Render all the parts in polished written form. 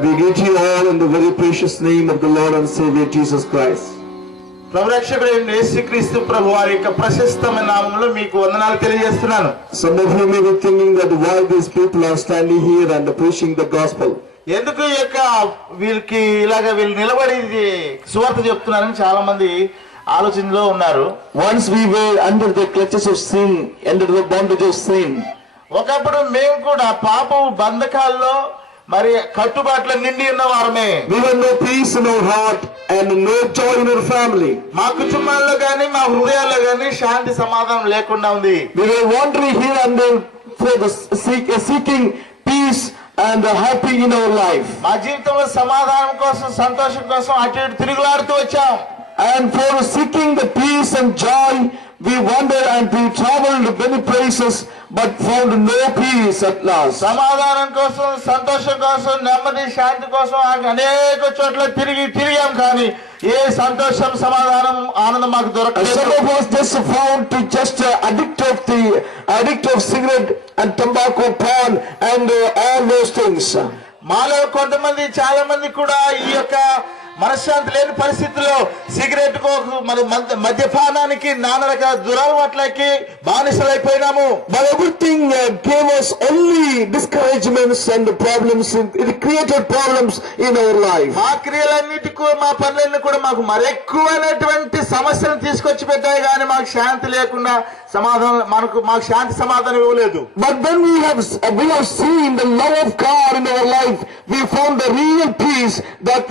We greet you all in the very precious name of the Lord and Savior Jesus Christ. ప్రభు రక్షకుడైన యేసుక్రీస్తు ప్రభు వారి యొక్క ప్రశస్తమైన నామములో మీకు వందనాలు తెలియజేస్తున్నాను. Some of you may be thinking that why these people are standing here and preaching the gospel. ఎందుకు ఈ యొక్క వీళ్ళకి ఇలాగ వీళ్ళు నిలబడి సువార్త చెప్తున్నారని చాలా మంది ఆలోచనలో ఉన్నారు. Once we were under the clutches of sin, under the bondage of sin. ఒకప్పుడు మేము కూడా పాపం బంధకాల్లో మరి కట్టుబాట్ల నిండి ఉన్న వారమే. We had no peace in our heart and no joy in our family. మా కుటుంబాల్లో గాని మా హృదయాల్లో గాని శాంతి సమాధానం లేకుండా ఉంది. We were wandering here and there for the seeking peace and happy in our life. మా జీవితంలో సమాధానం కోసం సంతోషం కోసం అటు ఇటు తిరుగులాడుతూ వచ్చాం. And for seeking the peace and joy, we wandered and we traveled many places, but found no peace at last. సమాధానం కోసం సంతోషం కోసం నెమ్మది శాంతి కోసం అనేక చోట్ల తిరిగాం కానీ ఏ సంతోషం సమాధానం ఆనందం మాకు దొరకలేదు. Some of us just found to just addict of cigarette and tobacco, porn and all those things. మాలో కొంతమంది చాలా మంది కూడా ఈ యొక్క మనశ్శాంతి లేని పరిస్థితుల్లో సిగరెట్ మన మద్యపానానికి నానా రకాల దురలవాట్లకి బానిసలైపోయినాము. But everything gave us only discouragements and problems. It created problems in our life. మా క్రియలన్నిటికీ మా పనులన్నీ కూడా మాకు మరెక్కువైనటువంటి సమస్యలు తీసుకొచ్చి పెట్టాయి కానీ మాకు శాంతి లేకుండా మాకు శాంతి సమాధానం ఇవ్వలేదు. But when we have seen the love of God in our life, we found the real peace that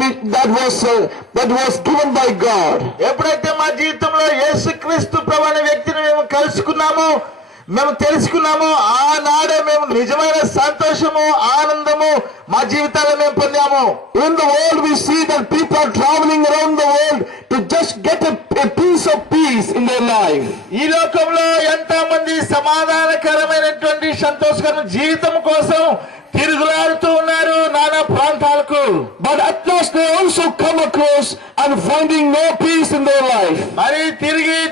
was given by God. ఎప్పుడైతే మా జీవితంలో యేసుక్రీస్తు ప్రభు అనే వ్యక్తిని మేము కలుసుకున్నామో మేము తెలుసుకున్నాము ఆనాడే మేము నిజమైన సంతోషము ఆనందము మా జీవితాల్లో మేము పొందాము. In the world we see that people are traveling around the world to just get a piece of peace in their life. ఈ లోకంలో ఎంతో మంది సమాధానకరమైనటువంటి సంతోషకరమైన జీవితం కోసం తిరుగులాడుతూ ఉన్నారు నానా ప్రాంతాలకు. But at last they also come across and finding no peace in their life. మరి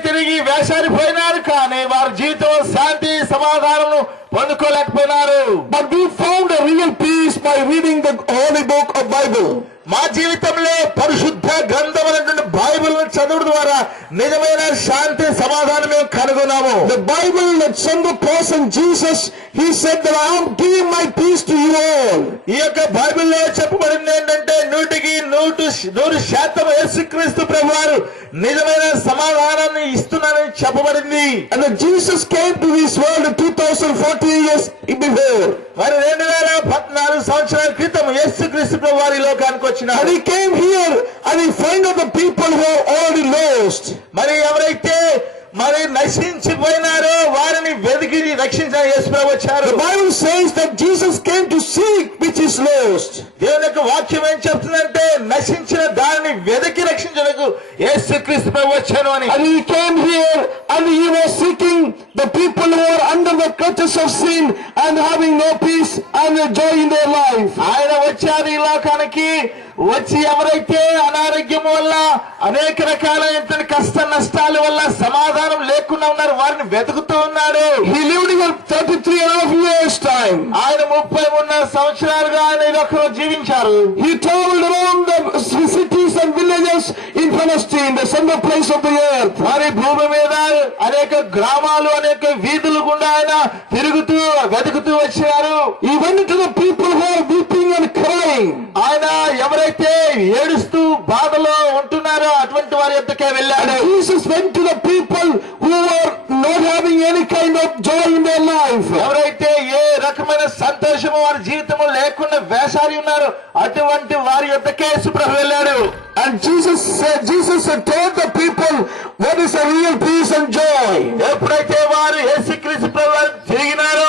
తిరిగి వేసారిపోయినారు కానీ వారి జీవితంలో శాంతి సమాధానం పొందుకోలేకపోయినారు. But we found a real peace by reading the holy book of Bible. మా జీవితంలో పరిశుద్ధ గ్రంథమైనటువంటి బైబిల్ చదవడం ద్వారా నిజమైన శాంతి సమాధానం మేము కనుగొన్నాము. The Bible that sent the person Jesus, he said that I am giving my peace to you all. ఈ యొక్క బైబిల్లో చెప్పబడింది ఏంటంటే 100% యేసుక్రీస్తు ప్రభువారు నిజమైన సమాధానాన్ని ఇస్తున్నారని చెప్పబడింది. And that Jesus came to this world 2040 years before. మరి 2014 సంవత్సరాల క్రితం యేసుక్రీస్తు ప్రభువారు ఈ లోకానికి వచ్చినారు. And he came here and he found out the people who are already lost. మరి ఎవరైతే మరి నశించిపోయినారో వారిని వెతికి రక్షించడానికి యేసు ప్రభు వచ్చారు. The Bible says that Jesus came to seek which is lost. దేవుని యొక్క వాక్యం ఏం చెప్తుందంటే నశించిన దానిని వెతికి రక్షించడానికి యేసుక్రీస్తు ప్రభు వచ్చాను అని. And he came here and he was seeking the people who are under the clutches of sin and having no peace and joy in their life. ఆయన వచ్చారు ఈ లోకానికి. వచ్చి ఎవరైతే అనారోగ్యం వల్ల అనేక రకాలైన కష్ట నష్టాల వల్ల సమాధానం లేకుండా ఉన్నారు వారిని వెతుకుతూ ఉన్నాడు. He lived here 33.5 years time. ఆయన 33 సంవత్సరాలుగా ఆయన ఈ లోకంలో జీవించారు. He traveled around the cities and villages in Palestine, the center place of the earth. మరి భూమి మీద అనేక గ్రామాలు అనేక వీధులు గుండా ఆయన తిరుగుతూ వెతుకుతూ వచ్చారు. He went to the people who are weeping and crying. ఆయన ఎవరైతే ఏడుస్తూ బాధలో ఉంటున్నారో అటువంటి వారి యొద్దకే వెళ్ళాడు. And Jesus went to the people who were not having any kind of joy in their life. ఎవరైతే ఏ రకమైన సంతోషము వారి జీవితంలో లేకుండా వేసారి ఉన్నారు అటువంటి వారి యొద్దకే యేసు ప్రభు వెళ్ళాడు. And Jesus told the people what is a real peace and joy. ఎప్పుడైతే వారు యేసుక్రీస్తు ప్రభు తిరిగినారో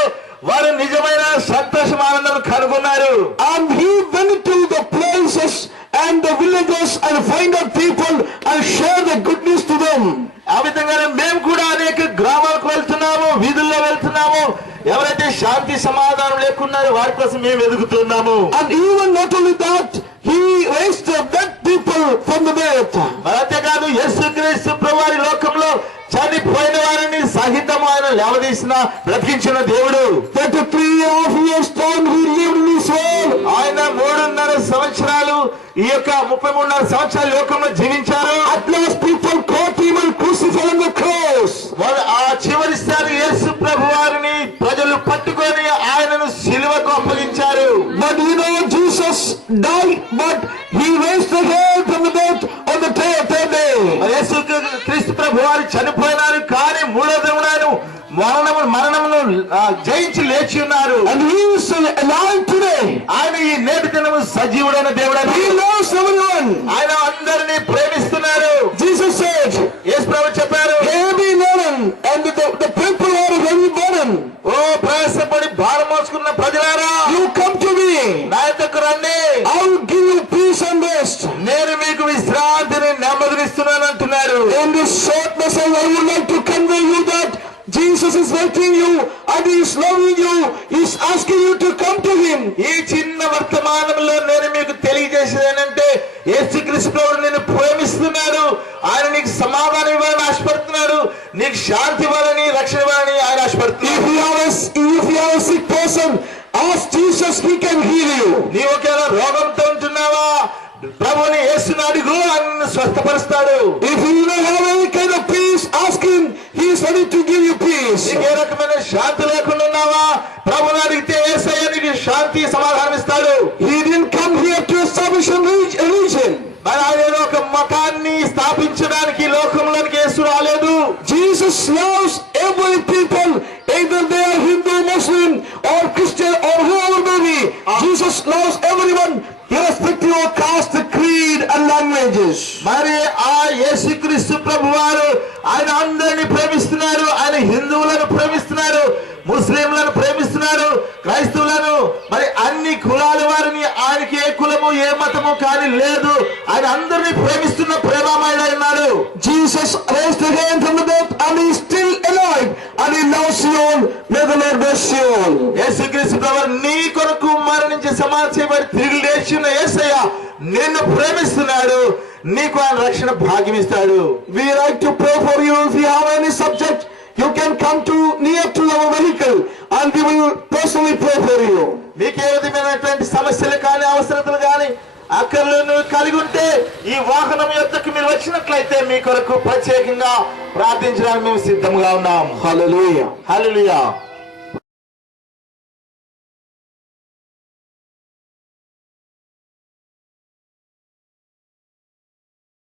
వారు నిజమైన సంతోషం ఆనందం కనుగొన్నారు. And he went to the places and the villages and find out people and share the good news to them. ఆ విధంగానే మేము కూడా అనేక గ్రామాలకు వెళ్తున్నాము, వీధుల్లో వెళ్తున్నాము. ఎవరైతే శాంతి సమాధానం లేకున్నారో వారి కోసం మేము ఎదుగుతున్నాము. And even not only that, he raised the dead people from the dead. అంతేకాదు యేసుక్రీస్తు ప్రభువారి లోకంలో చనిపోయిన వారిని సహితం ఆయన లేవదీసిన బ్రతికించిన దేవుడు. 33.5 years time he lived in this world. ఆయన 3.5 ఈ యొక్క 33.5 సంవత్సరాల లోకంలో జీవించారు. At last people caught him and crucified on the cross. వారు ఆ చివరిసారి యేసు ప్రభు వారిని ప్రజలు పట్టుకొని ఆయనను సిలువకు అప్పగించారు. But you know, Jesus died, but he raised again from the death on the third day. యేసు క్రీస్తు ప్రభు వారు చనిపోయినారు, కానీ మూడో దినాన ఆయన మరణమును జయించి లేచి ఉన్నారు. And he is alive today. ఆయన ఈ నేటి దినము సజీవుడైన దేవుడు. He loves everyone. ఆయన అందరినీ ప్రేమిస్తున్నారు. Jesus said, యేసు ప్రభు చెప్పారు, heavy laden and the people are heavy burden. ఓ ప్రయాసపడి భారం మోసుకున్న ప్రజలారా, You come to me. నా యొద్దకు రండి, I will give you peace and rest. నేను మీకు విశ్రాంతిని నెమ్మదినిస్తున్నాను అంటున్నారు. In this short message, I would like to convey you that Jesus is welcoming you and he is loving you. He is asking you to come to him. ఈ చిన్న వర్తమానంలో నేను మీకు తెలియజేసేది ఏంటంటే, యేసుక్రీస్తు ప్రభువు నిన్ను ప్రేమిస్తున్నాడు. ఆయన నీకు సమాధానం ఇవ్వాలని ఆశపడుతున్నాడు, నీకు శాంతి ఇవ్వాలని, రక్షణ ఇవ్వాలని ఆయన ఆశపడుతున్నాడు. If you are a sick person, ask Jesus, he can heal you. నీవు ఒకవేళ రోగంతో ఉంటున్నావా, ప్రభువుని యేసుని అడుగు, ఆయన స్వస్థపరుస్తాడు. If you don't have any kind of peace, ask him. He is ready to give you peace. నీకు ఏ రకమైన శాంతి లేకుండా ఉన్నావా, ప్రభువుని అడిగితే యేసయ్య నీకు శాంతి సమాధానం ఇస్తాడు. He didn't come here to establish a religion. మరి ఆయన ఒక మతాన్ని స్థాపించడానికి లోకంలోనికి యేసు రాలేదు. Jesus loves every people, either they are Hindu, Muslim or Christian or whoever may be. Jesus loves everyone, irrespective of caste, creed and languages. మరి ఆ యేసుక్రీస్తు ప్రభు వారు ఆయన అందరినీ ప్రేమిస్తున్నారు. ఆయన హిందువులను ప్రేమిస్తున్నారు, ముస్లింలను ప్రేమిస్తున్నారు, క్రైస్తవులను, మరి అన్ని కులాల వారిని, ఆయనకి ఏ కులము ఏ మతము కానీ లేదు. ఆయన అందరినీ ప్రేమిస్తున్న ప్రేమమయుడై ఉన్నాడు. Jesus raised again from the dead and he is still alive and he loves you all. May the Lord bless you all. యేసుక్రీస్తు ప్రభు నీ కొరకు మరణించి సమాధి చేయబడి తిరిగి లేచిన యేసయ్య నిన్ను ప్రేమిస్తున్నాడు, నీకు ఆయన రక్షణ భాగ్యం ఇస్తాడు. We like to pray for you. If you have any subject, you can come to near to our vehicle and we will personally pray for you. మీకు ఏ విధమైనటువంటి సమస్యలు కానీ అవసరతలు కానీ అక్కర్లు కలిగి ఉంటే ఈ వాహనం యొద్దకు మీరు వచ్చినట్లయితే మీ కొరకు ప్రత్యేకంగా ప్రార్థించడానికి మేము సిద్ధంగా ఉన్నాం. Hallelujah. హల్లెలూయా.